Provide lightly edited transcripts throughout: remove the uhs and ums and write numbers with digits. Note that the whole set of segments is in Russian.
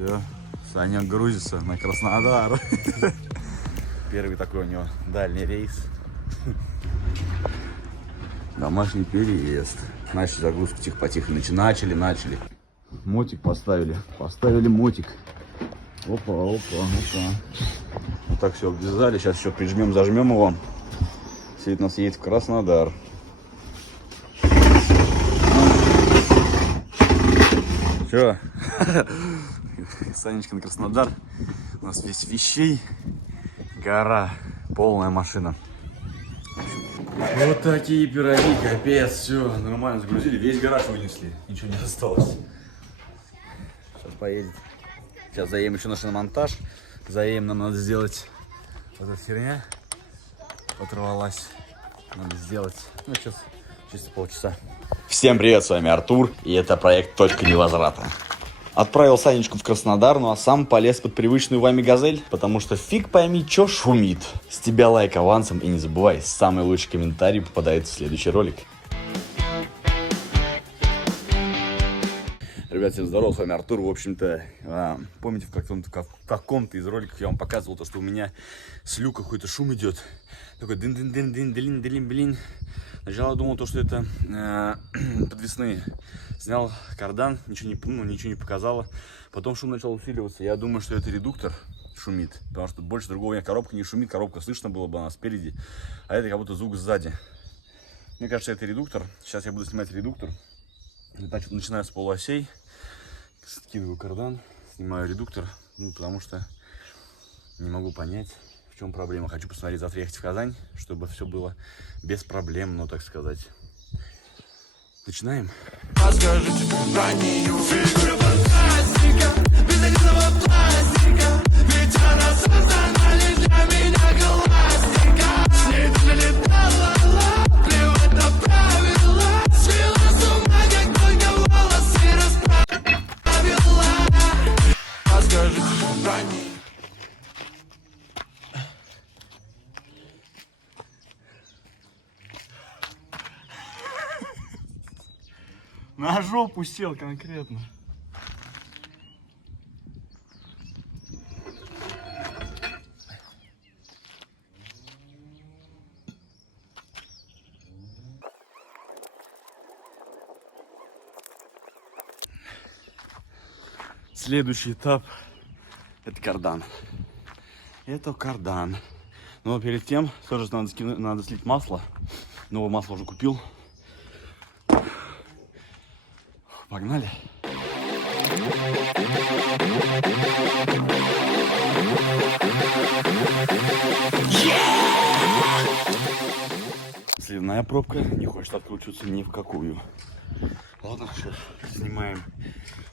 Все, Саня грузится на Краснодар. Первый такой у него дальний рейс. Домашний переезд. Начали загрузку тихо-потихо. Начали. Мотик поставили. Поставили мотик. Опа. Вот так все обвязали. Сейчас еще прижмем, зажмем его. Все это у нас едет в Краснодар. Все. Санечка на Краснодар. У нас весь вещей. Гора. Полная машина. Вот такие пироги, капец. Все, нормально загрузили. Весь гараж вынесли. Ничего не осталось. Сейчас поедет. Сейчас заедем еще на шиномонтаж. Заедем, нам надо сделать вот эта херня. Оторвалась. Надо сделать. Ну, сейчас чисто полчаса. Всем привет, с вами Артур. И это проект «Точка невозврата». Отправил Санечку в Краснодар, ну а сам полез под привычную вами газель, потому что фиг пойми, чё шумит. С тебя лайк авансом и не забывай, самый лучший комментарий попадает в следующий ролик. Ребят, всем здорово, с вами Артур. В общем-то, помните, в каком-то из роликов я вам показывал то, что у меня с люка какой-то шум идет. Такой дын-дын-дын-дын-дын-дын-дын. Сначала думал, то, что это подвесные. Снял кардан, ничего не показало. Потом шум начал усиливаться. Я думаю, что это редуктор шумит. Потому что больше другого у меня коробка не шумит. Коробка слышно было бы, она спереди. А это как будто звук сзади. Мне кажется, это редуктор. Сейчас я буду снимать редуктор. Значит, начинаю с полуосей. Скидываю кардан, снимаю редуктор. Ну, потому что не могу понять, в чем проблема. Хочу посмотреть, завтра ехать в Казань, чтобы все было без проблем, ну, так сказать. Начинаем. Расскажите раннюю фигуру фантастика, без единого пластика, ведь она создана лишь для меня классика. С ней долетала, плевать на правила, свела с ума, как только волосы расправила. Расскажите раннюю. На жопу сел конкретно. Следующий этап — это кардан. Это кардан. Но перед тем тоже надо слить масло. Новое масло уже купил. Погнали. Сливная пробка не хочет откручиваться ни в какую. Ладно, сейчас снимаем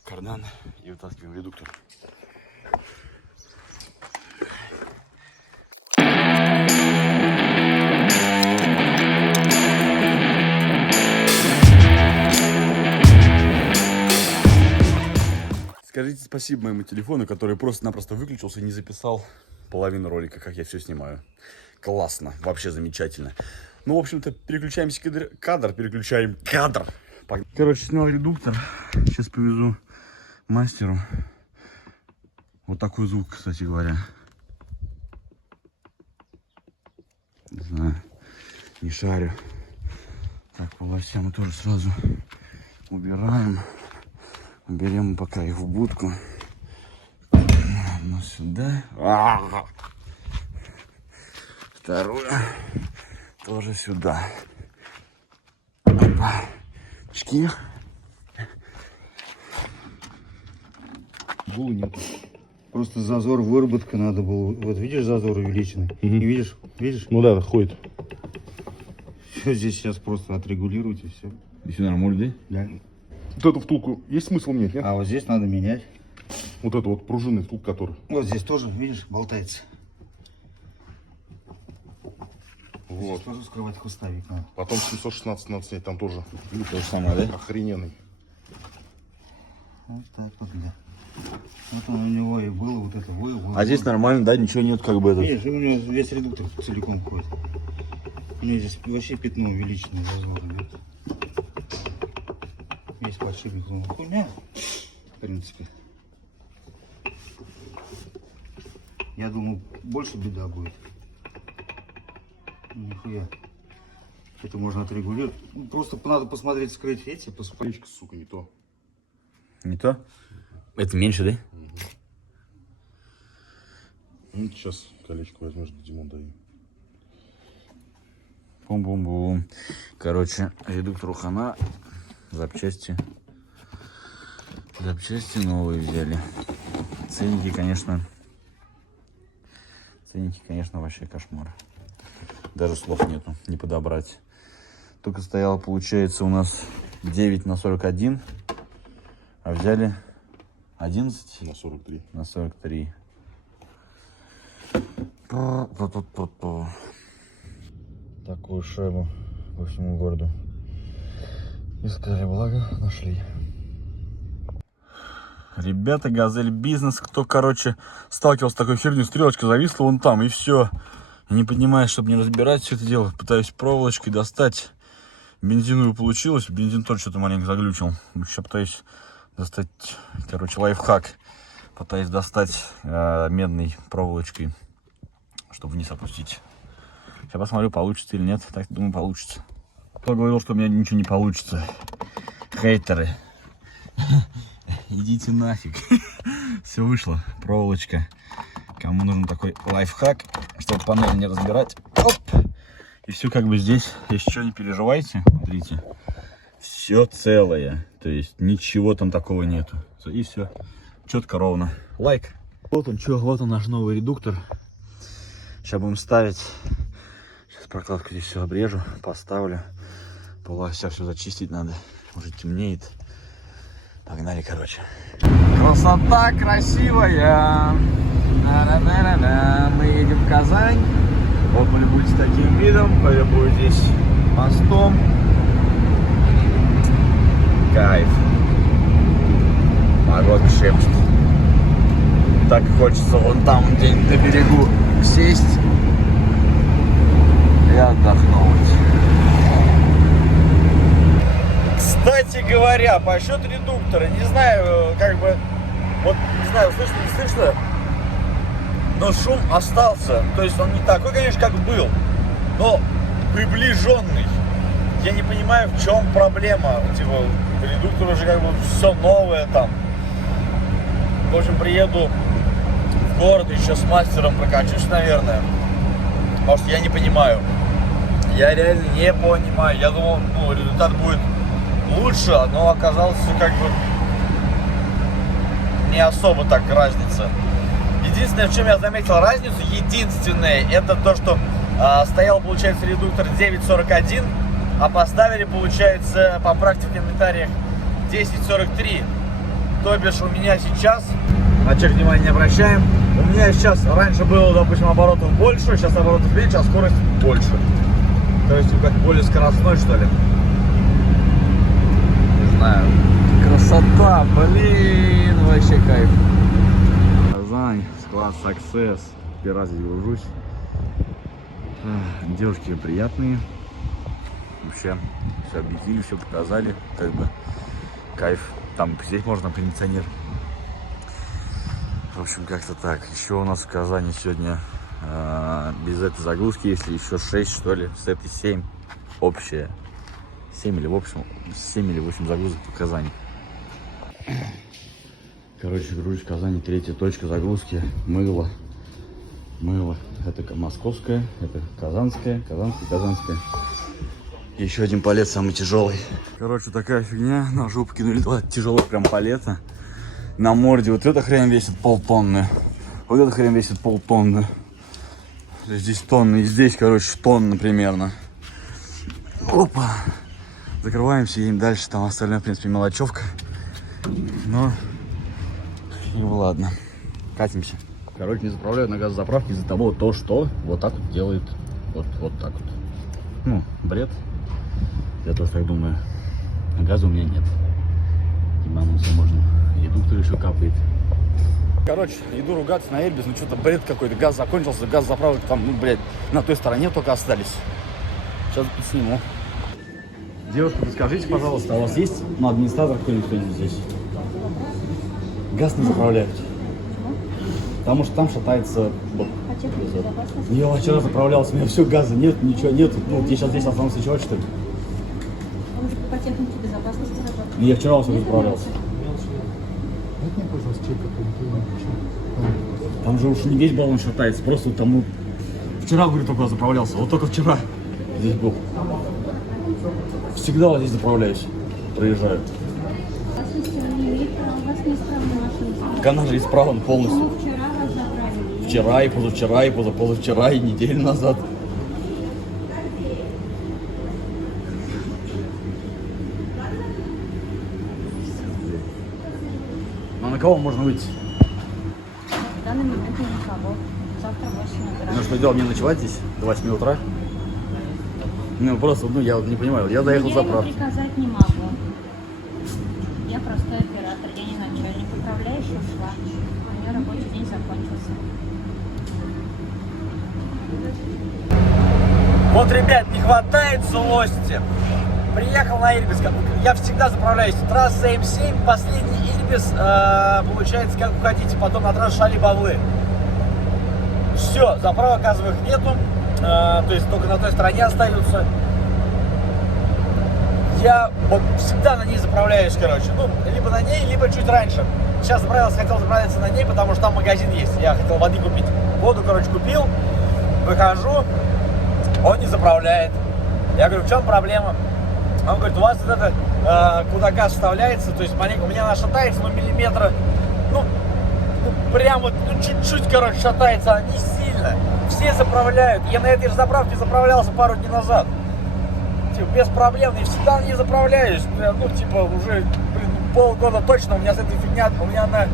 кардан и вытаскиваем редуктор. Скажите спасибо моему телефону, который просто-напросто выключился и не записал половину ролика, как я все снимаю. Классно, вообще замечательно. Ну, в общем-то, переключаемся переключаем кадр. Короче, снял редуктор. Сейчас повезу мастеру. Вот такой звук, кстати говоря. Не знаю, не шарю. Так, полося мы тоже сразу убираем. Берем пока их в будку. Одну сюда. Вторую тоже сюда. Опа. Чки. Булы нету. Просто зазор выработка надо было. Вот видишь, зазор увеличенный? Не видишь? Видишь? Ну да, ходит. Все здесь сейчас просто отрегулировать и все. И все нормально, да? Да. Вот эту втулку есть смысл менять, нет? А вот здесь надо менять. Вот эту вот пружинный втулку, который. Вот здесь тоже, видишь, болтается. Вот. Здесь тоже скрывать хвостовик надо. Потом 716 надо снять, там тоже. То же самое, да? Охрененный. Вот так вот, да. Вот он у него и было, вот это выл. А здесь нормально, да? Ничего нет, как бы это. Видишь, у него весь редуктор целиком ходит. У него здесь вообще пятно увеличенное зазор, нет? Весь подшипник, хуйня, в принципе. Я думал, больше беда будет. Нихуя. Это можно отрегулировать. Ну, просто надо посмотреть, скрыть эти, посмотреть. Колечко, сука, не то. Не то? Это меньше, да? Ну, сейчас колечко возьмешь, Димон, дай. Бум-бум-бум. Короче, редуктор хана. Запчасти. Запчасти новые взяли. Ценники, конечно, вообще кошмар. Даже слов нету, не подобрать. Только стояло, получается, у нас 9/41, а взяли 11 На 43. на 43. Такую шайбу по всему городу искали, благо нашли. Ребята, Газель Бизнес, кто, короче, сталкивался с такой херней, стрелочка зависла вон там, и все. Не поднимаюсь, чтобы не разбирать все это дело. Пытаюсь проволочкой достать. Бензиновую получилось, бензин тоже что-то маленько заглючил. Сейчас пытаюсь достать, короче, лайфхак. Пытаюсь достать медной проволочкой, чтобы вниз опустить. Сейчас посмотрю, получится или нет. Так, думаю, получится. Кто говорил, что у меня ничего не получится? Хейтеры. Идите нафиг. Все вышло. Проволочка. Кому нужен такой лайфхак, чтобы панель не разбирать. Оп! И все как бы здесь. Если что, не переживайте. Смотрите. Все целое. То есть ничего там такого нету. И все. Четко, ровно. Лайк. Вот он, что, вот он наш новый редуктор. Сейчас будем ставить. Сейчас прокладку здесь все обрежу, поставлю. Полося все зачистить надо. Уже темнеет. Погнали, короче. Красота красивая. На-на-на-на-на. Мы едем в Казань. Вот полюбуйтесь таким видом, полюбуйтесь мостом. Кайф. Погода шепчет. Так хочется вон там где-нибудь на берегу сесть и отдохнуть. Кстати говоря, по счету редуктора, не знаю, как бы, вот, не знаю, слышно, не слышно, но шум остался. То есть он не такой, конечно, как был, но приближенный. Я не понимаю, в чем проблема. Типа, редуктор уже как бы все новое там. В общем, приеду в город еще с мастером прокачусь, наверное. Потому что я не понимаю. Я реально не понимаю. Я думал, ну, результат будет лучше, но оказалось как бы не особо так разница. Единственное, в чем я заметил разницу, это то, что стоял, получается, редуктор 9.41, а поставили, получается, поправьте в комментариях, 10.43. То бишь у меня сейчас, на чек внимания не обращаем, у меня сейчас раньше было, допустим, оборотов больше, сейчас оборотов меньше, а скорость больше. То есть как более скоростной, что ли. Не знаю. Красота, блин, вообще кайф. Казань, склад Success. Первый раз здесь гружусь. Девушки приятные. Вообще все объяснили, все показали. Как бы кайф. Там посидеть можно, кондиционер. В общем, как-то так. Еще у нас в Казани сегодня без этой загрузки, если еще 6, что ли, с этой 7 общая. 7 или в общем 7 или 8 загрузок в Казани. Короче, грузишь в Казани, третья точка загрузки. Мыло. Это московская, это казанская. И еще один палет самый тяжелый. Короче, такая фигня. На жопу кинули два тяжелых прям палета. На морде вот эта хрень весит полтонны. Вот эта хрень весит полтонны. Здесь тонны, и здесь, короче, тонна примерно. Опа. Закрываемся, едем дальше. Там остальное, в принципе, мелочевка. Но и ладно. Катимся. Короче, не заправляют на газозаправке из-за того, что вот так вот делает. Вот так вот. Ну, бред. Я тоже так думаю. А газа у меня нет. Ебануться можно. Редуктор еще капает. Короче, иду ругаться на Эльбис, ну что-то бред какой-то. Газ закончился, газ заправок там, ну, блядь, на той стороне только остались. Сейчас сниму. Девушка, подскажите, пожалуйста, а у вас есть, ну, администратор кто-нибудь здесь? Газ не заправляют. Потому что там шатается... По технике безопасности? Я вчера заправлялся, у меня все, газа нет, ничего нет. Ну, я сейчас здесь останусь ночевать, что ли? Он же по технике безопасности работает. Я вчера у себя заправлялся. Дайте мне, пожалуйста, чек какой-нибудь. Там же уж не весь баллон шатается, просто там... Вчера, говорю, только заправлялся, вот только вчера здесь был. Всегда вот здесь заправляюсь, проезжаю. Безопасности он не имеет права, у вас неисправная машина. Так она же исправна полностью. Ну, вчера вас забрали. Вчера и позавчера, и позапозавчера, и неделю назад. А на кого можно выйти? В данный момент никого. Завтра 8 утра. Ну что делать, мне ночевать здесь до 8 утра? Ну просто, ну я вот не понимаю, я доехал Я заправки. ему приказать не могу. Я простой оператор, я не начальник. Управляющая ушла. У нее рабочий день закончился. Вот, ребят, не хватает злости. Приехал на Ирбис, я всегда заправляюсь. Трасса М7, последний Ирбис, получается, как вы хотите, потом на трассу Шали-Бавлы. Все, заправок газовых нету, то есть только на той стороне остаются. Я вот всегда на ней заправляюсь, короче, ну, либо на ней, либо чуть раньше. Сейчас заправился, хотел заправиться на ней, потому что там магазин есть. Я хотел воды купить. Воду, короче, купил, выхожу, он не заправляет. Я говорю, в чем проблема? Он говорит, у вас вот это, куда газ вставляется, то есть маленько, у меня она шатается, но миллиметра, ну прям вот, ну, чуть-чуть, короче, шатается, она не сильно. Все заправляют. Я на этой же заправке заправлялся пару дней назад. Типа, без проблем, и всегда не заправляюсь. Ну, типа, уже, блин, полгода точно у меня с этой фигня, у меня она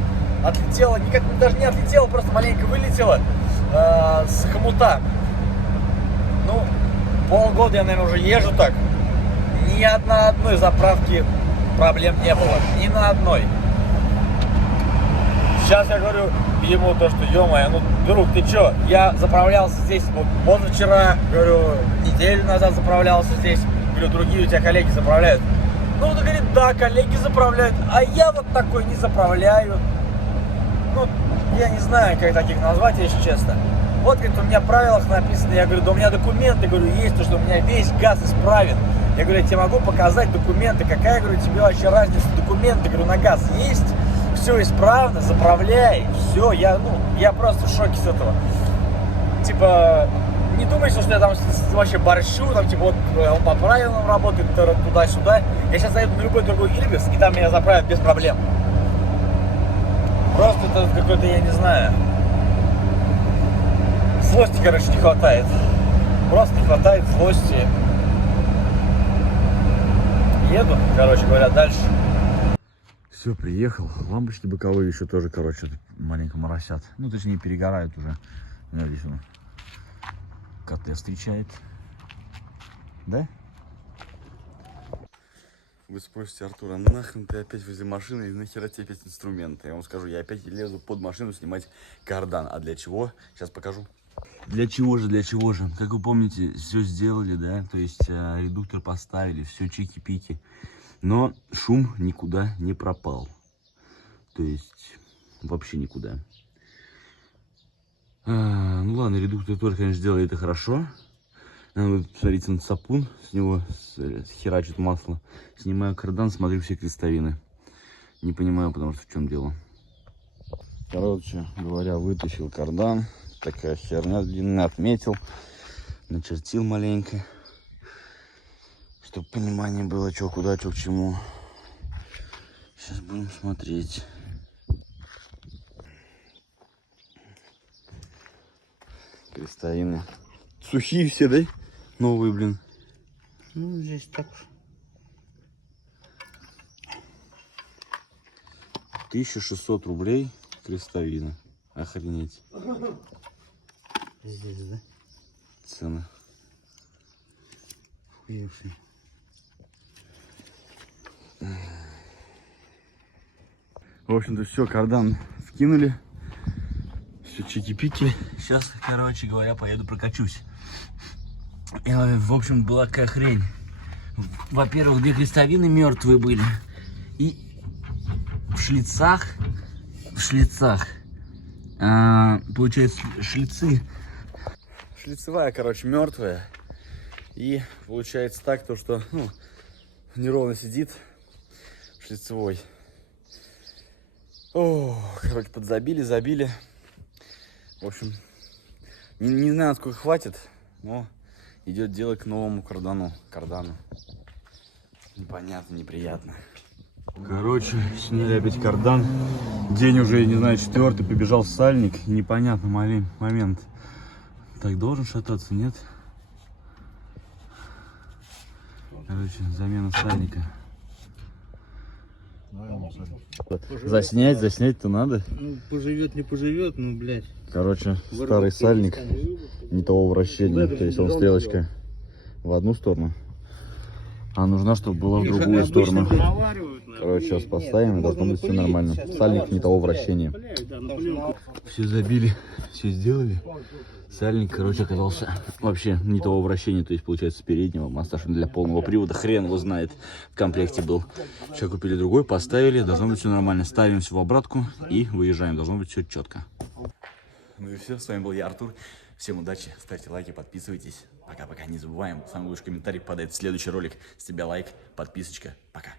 отлетела, никак даже не отлетела, просто маленько вылетела с хомута. Ну, полгода я, наверное, уже езжу так. Ни на одной заправке проблем не было. Ни на одной. Сейчас я говорю ему то, что, ё-моё, ну, друг, ты чё? Я заправлялся здесь вот позавчера, говорю, неделю назад заправлялся здесь. Говорю, другие у тебя коллеги заправляют. Ну, он говорит, да, коллеги заправляют, а я вот такой не заправляю. Ну, я не знаю, как таких назвать, если честно. Вот, говорит, у меня в правилах написано, я говорю, да у меня документы, говорю, есть, то, что у меня весь газ исправен. Я говорю, я тебе могу показать документы, какая, говорю, тебе вообще разница, документы, говорю, на газ есть, все исправно, заправляй, все, я просто в шоке с этого. Типа, не думайте, что я там вообще борщу, там, типа, вот, он по правилам работает, туда-сюда. Я сейчас заеду на любой другой Ирбис, и там меня заправят без проблем. Просто это какой-то, я не знаю, злости, короче, не хватает. Просто не хватает злости. Еду, короче говоря, дальше. Все, приехал. Лампочки боковые еще тоже, короче, маленько моросят. Ну, точнее, перегорают уже. Здесь он КТ встречает. Да? Вы спросите, Артур, а нахрен ты опять возле машины и нахера тебе опять инструменты? Я вам скажу, я опять лезу под машину снимать кардан. А для чего? Сейчас покажу. Для чего же? Как вы помните, все сделали, да? То есть редуктор поставили, все чики-пики. Но шум никуда не пропал. То есть вообще никуда. Ну ладно, редуктор тоже, конечно, сделали это хорошо. Смотрите, на сапун, с него херачит масло. Снимаю кардан, смотрю все крестовины. Не понимаю, потому что в чем дело. Короче говоря, вытащил кардан. Такая херня длинная, отметил. Начертил маленько. Чтобы понимание было, что куда, что к чему. Сейчас будем смотреть. Крестовины. Сухие все, да? Новые, блин. Ну, здесь так уж. 1600 рублей крестовина. Охренеть. Здесь, да? Цены. Хуевший. В общем-то, все, кардан вкинули. Все чики-пики. Сейчас, короче говоря, поеду прокачусь. И, в общем, была какая хрень. Во-первых, две крестовины мертвые были. И в шлицах Получается, шлицевая, короче, мертвая. И получается так, то что, ну, неровно сидит шлицевой. О, короче, забили. В общем, не знаю, сколько хватит, но идет дело к новому кардану. Непонятно, неприятно. Короче, сняли опять кардан. День уже, не знаю, 4-й, побежал сальник. И непонятно момент. Так, должен шататься, нет? Короче, замена сальника. Заснять-то надо. Ну, поживет, не поживет, ну, блядь. Короче, старый сальник не того вращения. То есть он стрелочка в одну сторону, а нужна, чтобы была в другую сторону. Короче, сейчас поставим, и должно быть все нормально. Сальник не того вращения. Все забили, все сделали. Сальник, короче, оказался вообще не того вращения, то есть, получается, с переднего. Массаж для полного привода, хрен его знает, в комплекте был. Сейчас купили другой, поставили, должно быть все нормально. Ставим все в обратку и выезжаем, должно быть все четко. Ну и все, с вами был я, Артур. Всем удачи, ставьте лайки, подписывайтесь. Пока-пока, не забываем, самый лучший комментарий под этот следующий ролик. С тебя лайк, подписочка, пока.